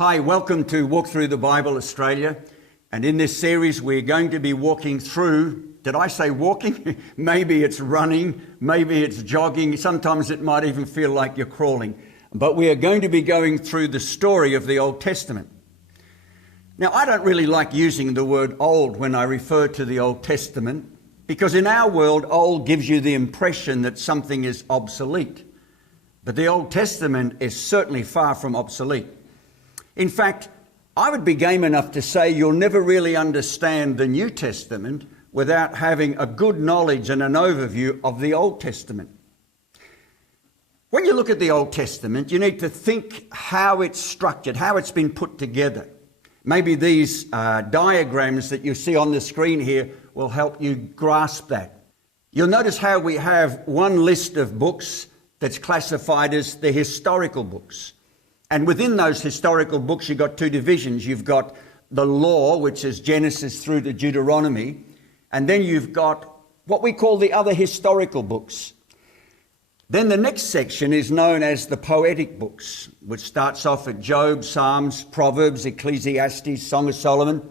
Hi, welcome to Walk Through the Bible Australia. And in this series, we're going to be walking through, did I say walking? Maybe it's running, maybe it's jogging. Sometimes it might even feel like you're crawling. But we are going to be going through the story of the Old Testament. Now, I don't really like using the word old when I refer to the Old Testament, because in our world, old gives you the impression that something is obsolete. But the Old Testament is certainly far from obsolete. In fact, I would be game enough to say you'll never really understand the New Testament without having a good knowledge and an overview of the Old Testament. When you look at the Old Testament, you need to think how it's structured, how it's been put together. Maybe these diagrams that you see on the screen here will help you grasp that. You'll notice how we have one list of books that's classified as the historical books. And within those historical books, you've got two divisions. You've got the law, which is Genesis through to Deuteronomy. And then you've got what we call the other historical books. Then the next section is known as the poetic books, which starts off at Job, Psalms, Proverbs, Ecclesiastes, Song of Solomon.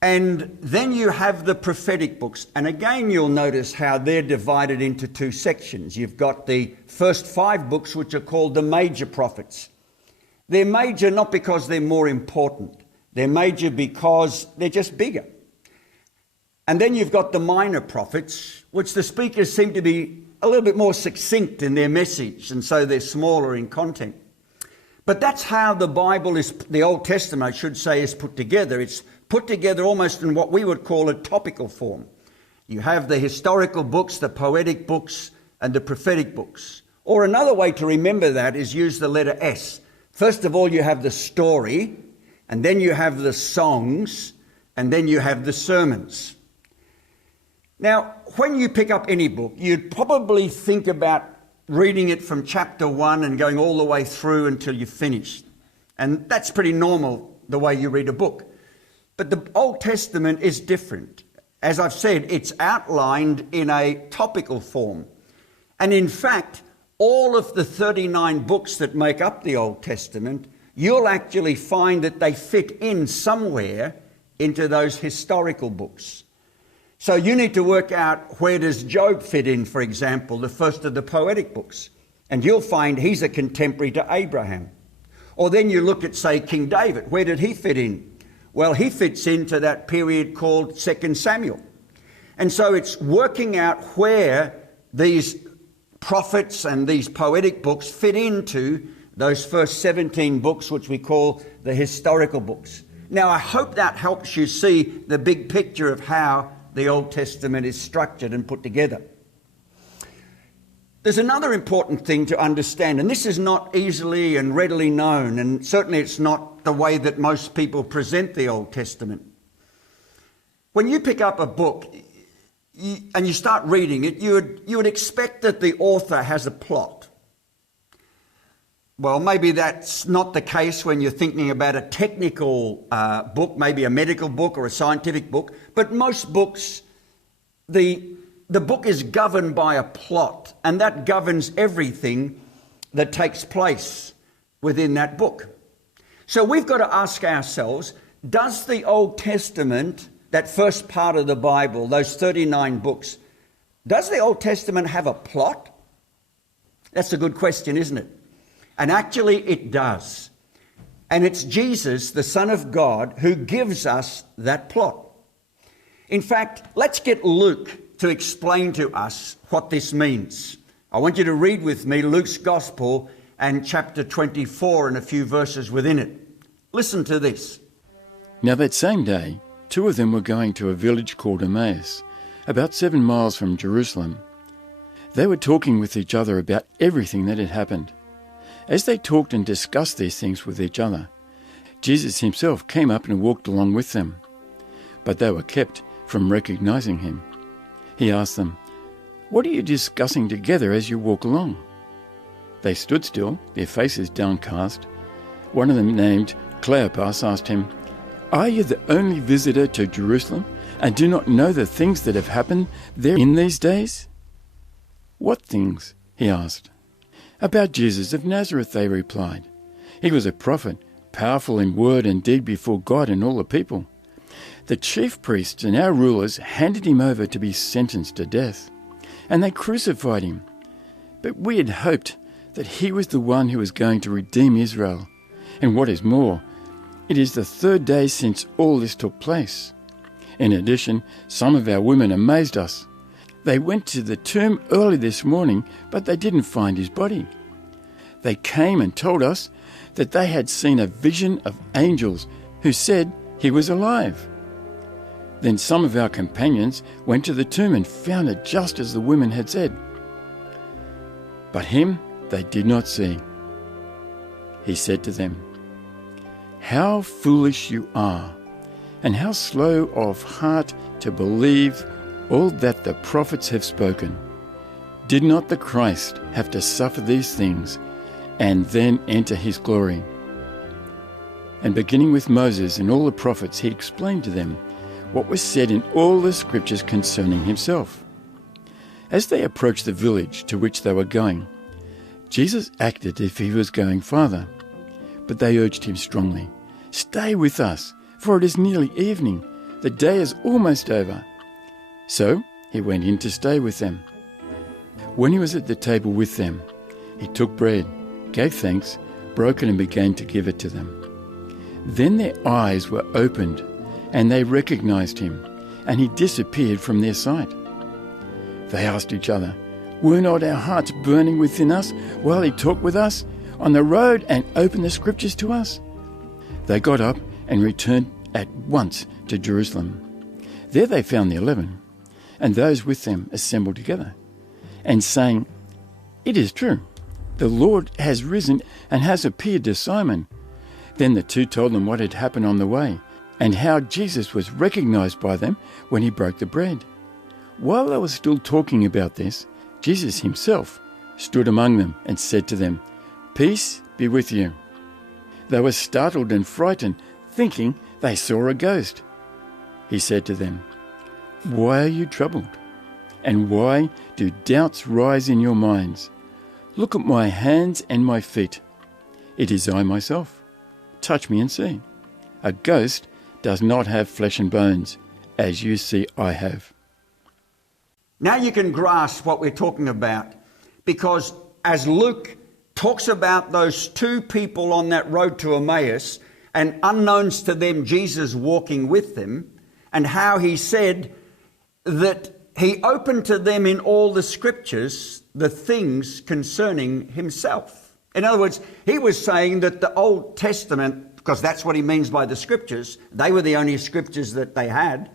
And then you have the prophetic books. And again, you'll notice how they're divided into two sections. You've got the first 5 books, which are called the major prophets. They're major not because they're more important. They're major because they're just bigger. And then you've got the minor prophets, which the speakers seem to be a little bit more succinct in their message, and so they're smaller in content. But that's how the Bible is, the Old Testament, I should say, is put together. It's put together almost in what we would call a topical form. You have the historical books, the poetic books, and the prophetic books. Or another way to remember that is use the letter S. First of all, you have the story, and then you have the songs, and then you have the sermons. Now, when you pick up any book, you'd probably think about reading it from chapter 1 and going all the way through until you finish. And that's pretty normal, the way you read a book. But the Old Testament is different. As I've said, it's outlined in a topical form. And in fact, all of the 39 books that make up the Old Testament, you'll actually find that they fit in somewhere into those historical books. So you need to work out, where does Job fit in, for example, the first of the poetic books? And you'll find he's a contemporary to Abraham. Or then you look at, say, King David. Where did he fit in? Well, he fits into that period called 2 Samuel. And so it's working out where these prophets and these poetic books fit into those first 17 books, which we call the historical books. Now, I hope that helps you see the big picture of how the Old Testament is structured and put together. There's another important thing to understand, and this is not easily and readily known, and certainly it's not the way that most people present the Old Testament. When you pick up a book and you start reading it, you would expect that the author has a plot. Well, maybe that's not the case when you're thinking about a technical book, maybe a medical book or a scientific book. But most books, the book is governed by a plot, and that governs everything that takes place within that book. So we've got to ask ourselves, does the Old Testament, that first part of the Bible, those 39 books, does the Old Testament have a plot? That's a good question, isn't it? And actually it does. And it's Jesus, the Son of God, who gives us that plot. In fact, let's get Luke to explain to us what this means. I want you to read with me Luke's Gospel and chapter 24 and a few verses within it. Listen to this. Now that same day, 2 of them were going to a village called Emmaus, about 7 miles from Jerusalem. They were talking with each other about everything that had happened. As they talked and discussed these things with each other, Jesus himself came up and walked along with them. But they were kept from recognizing him. He asked them, "What are you discussing together as you walk along?" They stood still, their faces downcast. One of them, named Cleopas, asked him, "Are you the only visitor to Jerusalem and do not know the things that have happened there in these days?" "What things?" he asked. "About Jesus of Nazareth," they replied. "He was a prophet, powerful in word and deed before God and all the people. The chief priests and our rulers handed him over to be sentenced to death, and they crucified him. But we had hoped that he was the one who was going to redeem Israel. And what is more, it is the third day since all this took place. In addition, some of our women amazed us. They went to the tomb early this morning, but they didn't find his body. They came and told us that they had seen a vision of angels who said he was alive. Then some of our companions went to the tomb and found it just as the women had said. But him they did not see. He said to them, "How foolish you are, and how slow of heart to believe all that the prophets have spoken. Did not the Christ have to suffer these things and then enter his glory?" And beginning with Moses and all the prophets, he explained to them what was said in all the scriptures concerning himself. As they approached the village to which they were going, Jesus acted as if he was going farther, but they urged him strongly, "Stay with us, for it is nearly evening. The day is almost over." So he went in to stay with them. When he was at the table with them, he took bread, gave thanks, broke it, and began to give it to them. Then their eyes were opened, and they recognized him, and he disappeared from their sight. They asked each other, "Were not our hearts burning within us while he talked with us on the road and opened the scriptures to us?" They got up and returned at once to Jerusalem. There they found the 11, and those with them assembled together, and saying, "It is true, the Lord has risen and has appeared to Simon." Then the two told them what had happened on the way, and how Jesus was recognized by them when he broke the bread. While they were still talking about this, Jesus himself stood among them and said to them, "Peace be with you." They were startled and frightened, thinking they saw a ghost. He said to them, "Why are you troubled? And why do doubts rise in your minds? Look at my hands and my feet. It is I myself. Touch me and see. A ghost does not have flesh and bones, as you see I have." Now you can grasp what we're talking about, because as Luke talks about those two people on that road to Emmaus, and unknowns to them Jesus walking with them, and how he said that he opened to them in all the scriptures the things concerning himself. In other words, he was saying that the Old Testament, because that's what he means by the scriptures, they were the only scriptures that they had,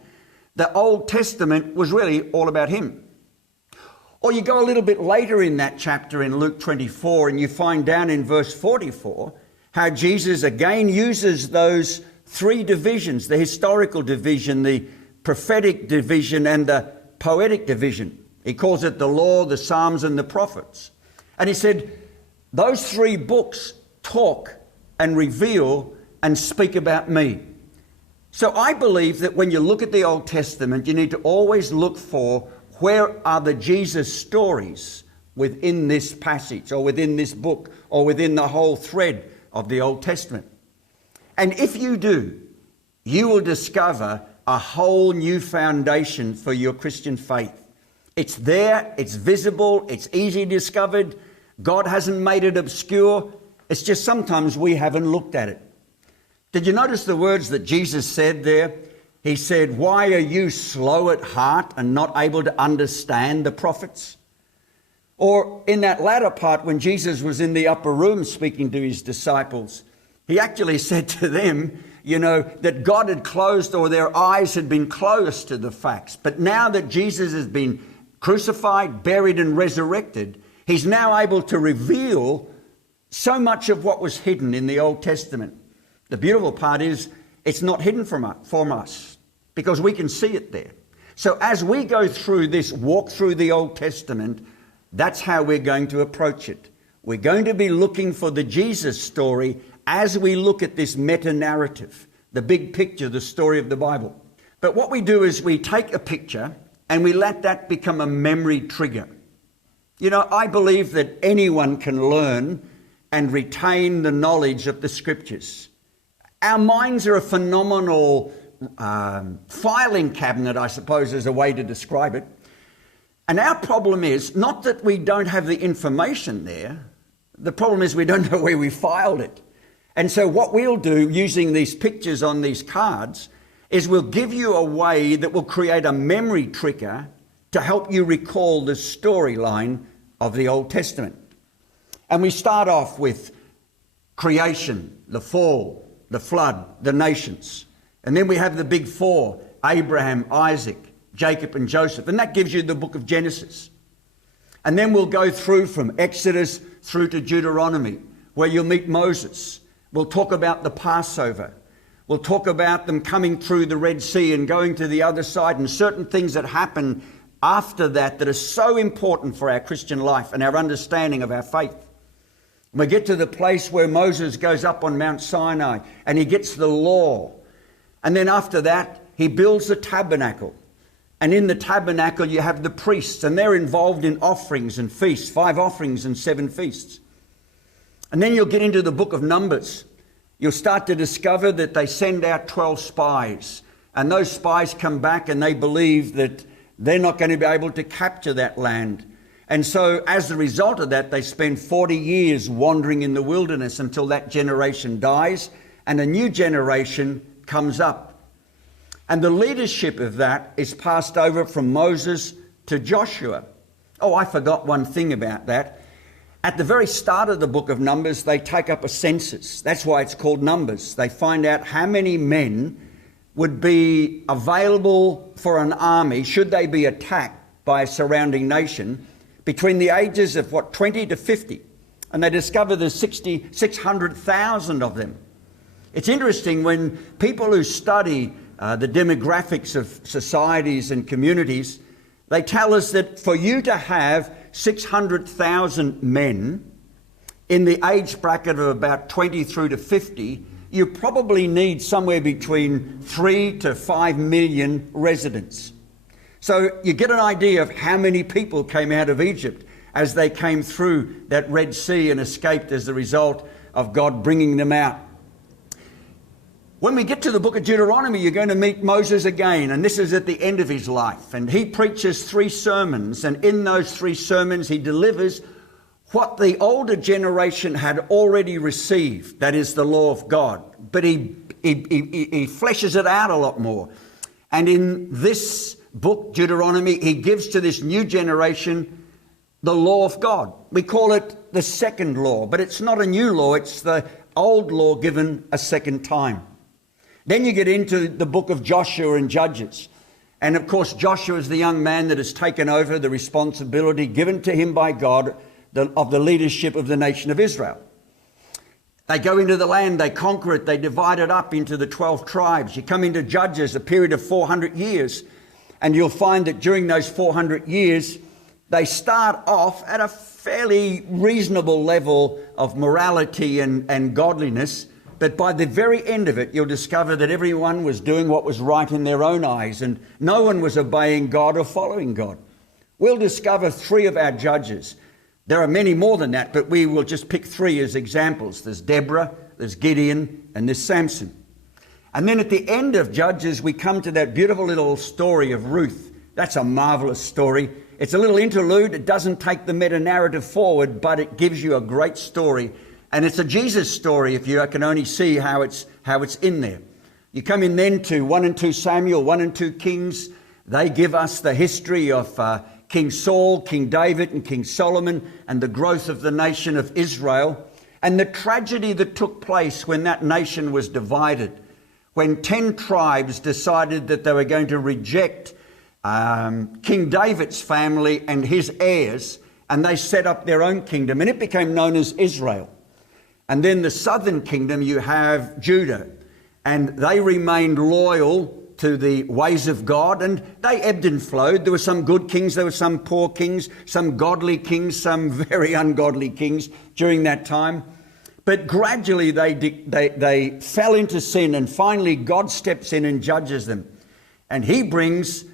the Old Testament was really all about him. Or you go a little bit later in that chapter in Luke 24, and you find down in verse 44 how Jesus again uses those three divisions, the historical division, the prophetic division, and the poetic division. He calls it the law, the Psalms, and the prophets. And he said, those three books talk and reveal and speak about me. So I believe that when you look at the Old Testament, you need to always look for where are the Jesus stories within this passage or within this book or within the whole thread of the Old Testament. And if you do, you will discover a whole new foundation for your Christian faith. It's there, it's visible, it's easily discovered. God hasn't made it obscure. It's just sometimes we haven't looked at it. Did you notice the words that Jesus said there? He said, "Why are you slow at heart and not able to understand the prophets?" Or in that latter part, when Jesus was in the upper room speaking to his disciples, he actually said to them, that God had closed, or their eyes had been closed to the facts. But now that Jesus has been crucified, buried, and resurrected, he's now able to reveal so much of what was hidden in the Old Testament. The beautiful part is it's not hidden from us because we can see it there. So as we go through this walk through the Old Testament, that's how we're going to approach it. We're going to be looking for the Jesus story as we look at this meta-narrative, the big picture, the story of the Bible. But what we do is we take a picture and we let that become a memory trigger. I believe that anyone can learn and retain the knowledge of the scriptures. Our minds are a phenomenal filing cabinet, I suppose is a way to describe it. And our problem is not that we don't have the information there. The problem is we don't know where we filed it. And so what we'll do using these pictures on these cards is we'll give you a way that will create a memory trigger to help you recall the storyline of the Old Testament. And we start off with creation, the fall, the flood, the nations. And then we have the big four, Abraham, Isaac, Jacob and Joseph. And that gives you the book of Genesis. And then we'll go through from Exodus through to Deuteronomy, where you'll meet Moses. We'll talk about the Passover. We'll talk about them coming through the Red Sea and going to the other side, and certain things that happen after that that are so important for our Christian life and our understanding of our faith. We get to the place where Moses goes up on Mount Sinai and he gets the law. And then after that, he builds the tabernacle. And in the tabernacle, you have the priests, and they're involved in offerings and feasts, 5 offerings and 7 feasts. And then you'll get into the book of Numbers. You'll start to discover that they send out 12 spies. And those spies come back and they believe that they're not going to be able to capture that land. And so as a result of that, they spend 40 years wandering in the wilderness until that generation dies and a new generation comes up. And the leadership of that is passed over from Moses to Joshua. Oh, I forgot one thing about that. At the very start of the book of Numbers, they take up a census. That's why it's called Numbers. They find out how many men would be available for an army should they be attacked by a surrounding nation between the ages of 20 to 50. And they discover there's 600,000 of them. It's interesting when people who study the demographics of societies and communities, they tell us that for you to have 600,000 men in the age bracket of about 20 through to 50, you probably need somewhere between 3 to 5 million residents. So you get an idea of how many people came out of Egypt as they came through that Red Sea and escaped as a result of God bringing them out. When we get to the book of Deuteronomy, you're going to meet Moses again, and this is at the end of his life. And he preaches 3 sermons, and in those 3 sermons he delivers what the older generation had already received, that is the law of God. But he fleshes it out a lot more. And in this book, Deuteronomy, he gives to this new generation the law of God. We call it the second law, but it's not a new law, it's the old law given a second time. Then you get into the book of Joshua and Judges. And of course, Joshua is the young man that has taken over the responsibility given to him by God of the leadership of the nation of Israel. They go into the land, they conquer it, they divide it up into the 12 tribes. You come into Judges, a period of 400 years, and you'll find that during those 400 years, they start off at a fairly reasonable level of morality and godliness. But by the very end of it, you'll discover that everyone was doing what was right in their own eyes, and no one was obeying God or following God. We'll discover 3 of our judges. There are many more than that, but we will just pick 3 as examples. There's Deborah, there's Gideon, and there's Samson. And then at the end of Judges, we come to that beautiful little story of Ruth. That's a marvelous story. It's a little interlude. It doesn't take the meta-narrative forward, but it gives you a great story. And it's a Jesus story if you can only see how it's in there. You come in then to 1 and 2 Samuel, 1 and 2 Kings. They give us the history of King Saul, King David and King Solomon and the growth of the nation of Israel and the tragedy that took place when that nation was divided, when 10 tribes decided that they were going to reject King David's family and his heirs, and they set up their own kingdom, and it became known as Israel. And then the southern kingdom, you have Judah, and they remained loyal to the ways of God, and they ebbed and flowed. There were some good kings, there were some poor kings, some godly kings, some very ungodly kings during that time. But gradually they fell into sin, and finally God steps in and judges them. And he brings,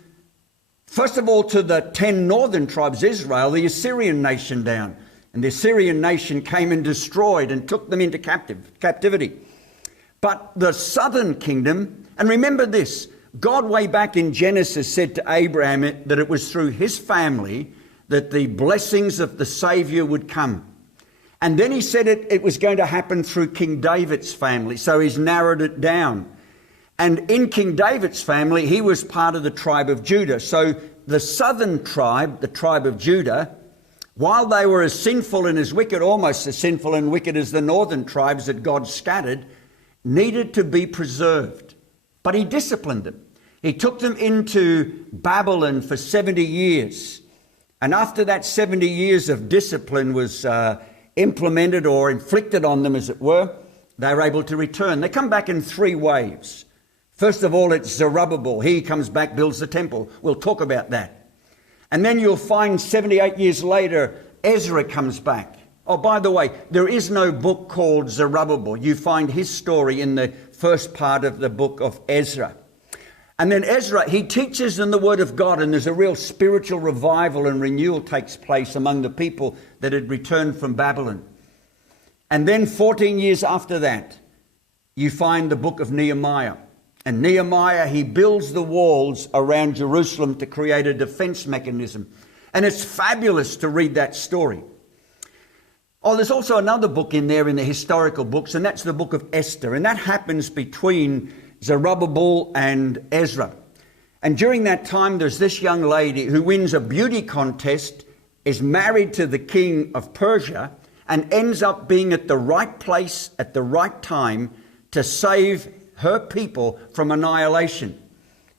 first of all, to the 10 northern tribes, Israel, the Assyrian nation down. And the Assyrian nation came and destroyed and took them into captivity. But the southern kingdom, and remember this, God way back in Genesis said to Abraham that it was through his family that the blessings of the Saviour would come. And then he said it was going to happen through King David's family. So he's narrowed it down. And in King David's family, he was part of the tribe of Judah. So the southern tribe, the tribe of Judah, while they were as sinful and as wicked, almost as sinful and wicked as the northern tribes that God scattered, needed to be preserved. But he disciplined them. He took them into Babylon for 70 years. And after that 70 years of discipline was implemented or inflicted on them, as it were, they were able to return. They come back in 3 waves. First of all, it's Zerubbabel. He comes back, builds the temple. We'll talk about that. And then you'll find 78 years later, Ezra comes back. Oh, by the way, there is no book called Zerubbabel. You find his story in the first part of the book of Ezra. And then Ezra, he teaches in the Word of God, and there's a real spiritual revival and renewal takes place among the people that had returned from Babylon. And then 14 years after that, you find the book of Nehemiah. And Nehemiah, he builds the walls around Jerusalem to create a defense mechanism. And it's fabulous to read that story. Oh, there's also another book in there in the historical books, and that's the book of Esther. And that happens between Zerubbabel and Ezra. And during that time, there's this young lady who wins a beauty contest, is married to the king of Persia, and ends up being at the right place at the right time to save her people from annihilation.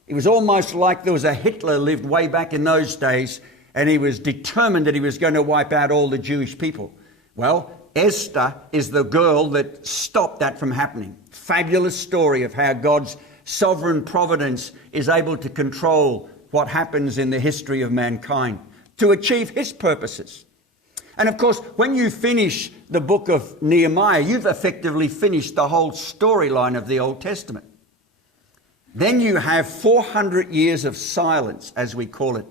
It was almost like there was a Hitler lived way back in those days, and he was determined that he was going to wipe out all the Jewish people. Well, Esther is the girl that stopped that from happening. Fabulous story of how God's sovereign providence is able to control what happens in the history of mankind to achieve his purposes. And of course, when you finish the book of Nehemiah, you've effectively finished the whole storyline of the Old Testament. Then you have 400 years of silence, as we call it.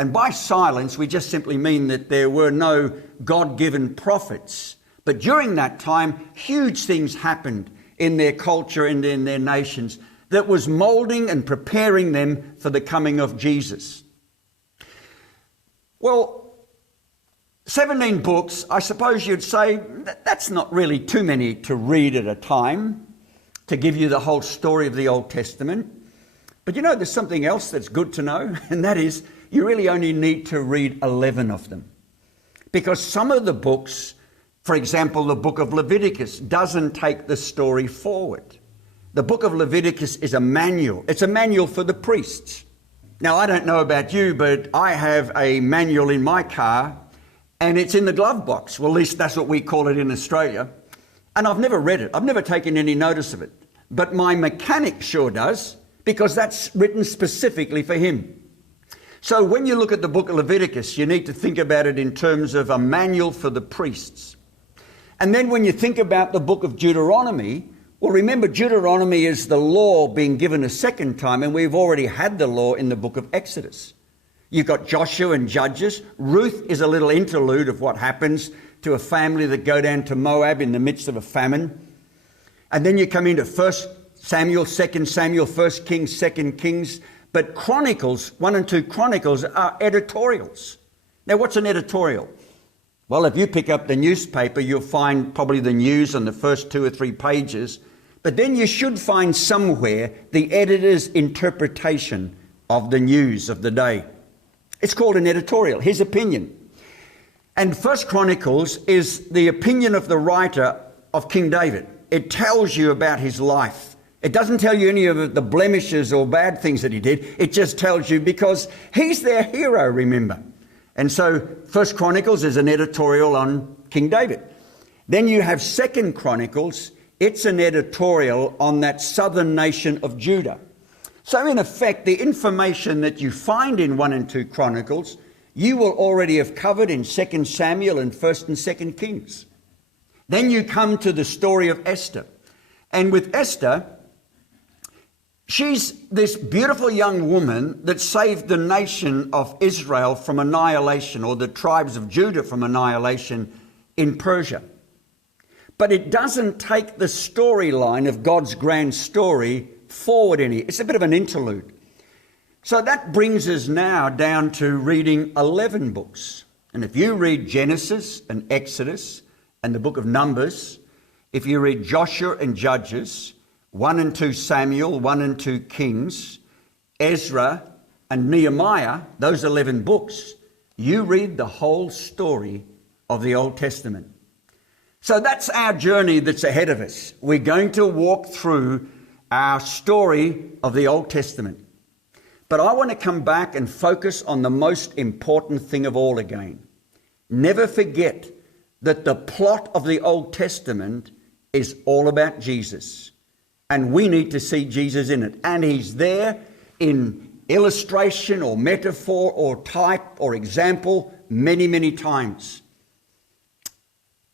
And by silence, we just simply mean that there were no God-given prophets. But during that time, huge things happened in their culture and in their nations that was molding and preparing them for the coming of Jesus. Well, 17 books, I suppose you'd say that's not really too many to read at a time to give you the whole story of the Old Testament. But you know, there's something else that's good to know, and that is you really only need to read 11 of them. Because some of the books, for example, the book of Leviticus, doesn't take the story forward. The book of Leviticus is a manual. It's a manual for the priests. Now, I don't know about you, but I have a manual in my car, and it's in the glove box. Well, at least that's what we call it in Australia. And I've never read it. I've never taken any notice of it. But my mechanic sure does, because that's written specifically for him. So when you look at the book of Leviticus, you need to think about it in terms of a manual for the priests. And then when you think about the book of Deuteronomy, well, remember, Deuteronomy is the law being given a second time, and we've already had the law in the book of Exodus. You've got Joshua and Judges. Ruth is a little interlude of what happens to a family that go down to Moab in the midst of a famine. And then you come into 1 Samuel, 2 Samuel, 1 Kings, 2 Kings. But Chronicles, 1 and 2 Chronicles, are editorials. Now, what's an editorial? Well, if you pick up the newspaper, you'll find probably the news on the first 2 or 3 pages. But then you should find somewhere the editor's interpretation of the news of the day. It's called an editorial, his opinion. And 1 Chronicles is the opinion of the writer of King David. It tells you about his life. It doesn't tell you any of the blemishes or bad things that he did. It just tells you because he's their hero, remember. And so 1 Chronicles is an editorial on King David. Then you have 2 Chronicles. It's an editorial on that southern nation of Judah. So in effect, the information that you find in 1 and 2 Chronicles, you will already have covered in 2 Samuel and 1 and 2 Kings. Then you come to the story of Esther. And with Esther, she's this beautiful young woman that saved the nation of Israel from annihilation, or the tribes of Judah from annihilation in Persia. but it doesn't take the storyline of God's grand story forward any. It's a bit of an interlude. So that brings us now down to reading 11 books. And if you read Genesis and Exodus and the book of Numbers, if you read Joshua and Judges, 1 and 2 Samuel, 1 and 2 Kings, Ezra and Nehemiah, those 11 books, you read the whole story of the Old Testament. So that's our journey that's ahead of us. We're going to walk through our story of the Old Testament. But I want to come back and focus on the most important thing of all again. Never forget that the plot of the Old Testament is all about Jesus. And we need to see Jesus in it. And he's there in illustration or metaphor or type or example many, many times.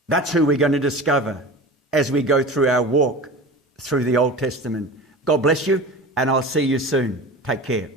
That's who we're going to discover as we go through our walk through the Old Testament. God bless you, and I'll see you soon. Take care.